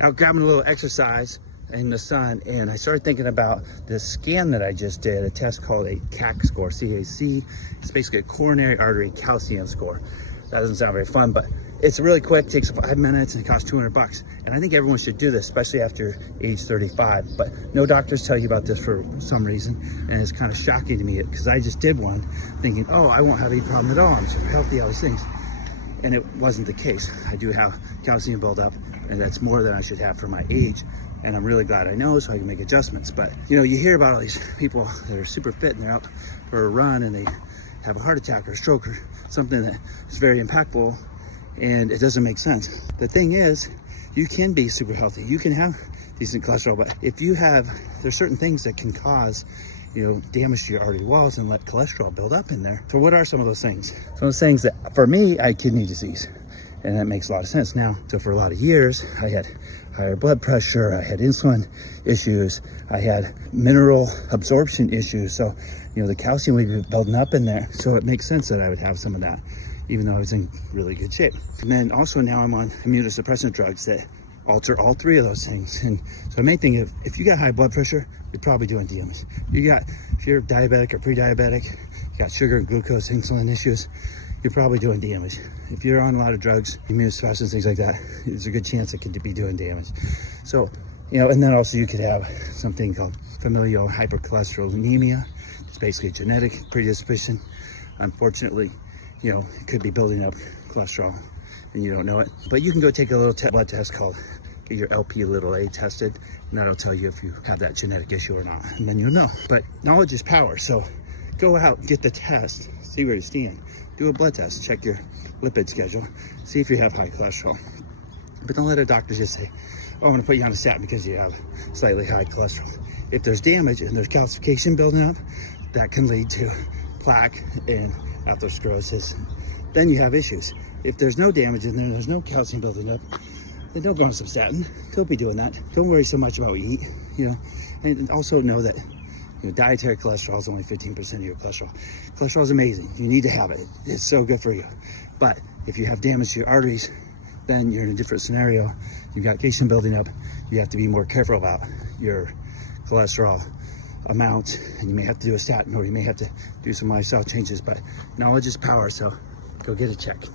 out grabbing a little exercise in the sun, and I started thinking about this scan that I just did, a test called a CAC score, CAC. It's basically a coronary artery calcium score. That doesn't sound very fun, but it's really quick, takes 5 minutes, and it costs $200. And I think everyone should do this, especially after age 35. But no doctors tell you about this for some reason, and it's kind of shocking to me because I just did one thinking, oh, I won't have any problem at all, I'm super healthy, all these things. And it wasn't the case. I do have calcium buildup, and that's more than I should have for my age. And I'm really glad I know, so I can make adjustments. But you know, you hear about all these people that are super fit and they're out for a run and they have a heart attack or a stroke or something that is very impactful, and it doesn't make sense. The thing is, you can be super healthy, you can have decent cholesterol, but if you have, there's certain things that can cause, you know, damage to your artery walls and let cholesterol build up in there. So what are some of those things? Some of those things that, for me, I had kidney disease, and that makes a lot of sense now. So for a lot of years, I had higher blood pressure, I had insulin issues, I had mineral absorption issues. So, you know, the calcium would be building up in there. So it makes sense that I would have some of that, even though I was in really good shape. And then also now I'm on immunosuppressant drugs that alter all three of those things. And so the main thing, if you got high blood pressure, you're probably doing damage. If you're diabetic or pre-diabetic, you got sugar and glucose, insulin issues, you're probably doing damage. If you're on a lot of drugs, immunosuppressants, things like that, there's a good chance it could be doing damage. So, you know, and then also you could have something called familial hypercholesterolemia. It's basically a genetic predisposition. Unfortunately, you know, it could be building up cholesterol and you don't know it. But you can go take a little blood test called, get your LP(a) tested, and that'll tell you if you have that genetic issue or not, and then you'll know. But knowledge is power, so go out, get the test, see where you stand. Do a blood test, check your lipid schedule, see if you have high cholesterol. But don't let a doctor just say, oh, I'm gonna put you on a statin because you have slightly high cholesterol. If there's damage and there's calcification building up, that can lead to plaque and atherosclerosis. Then you have issues. If there's no damage in there, there's no calcium building up, then don't go on some statin. Don't be doing that. Don't worry so much about what you eat, you know. And also know that, you know, dietary cholesterol is only 15% of your cholesterol. Cholesterol is amazing. You need to have it. It's so good for you. But if you have damage to your arteries, then you're in a different scenario. You've got calcium building up. You have to be more careful about your cholesterol amount, and you may have to do a statin, or you may have to do some lifestyle changes. But knowledge is power, so go get it checked.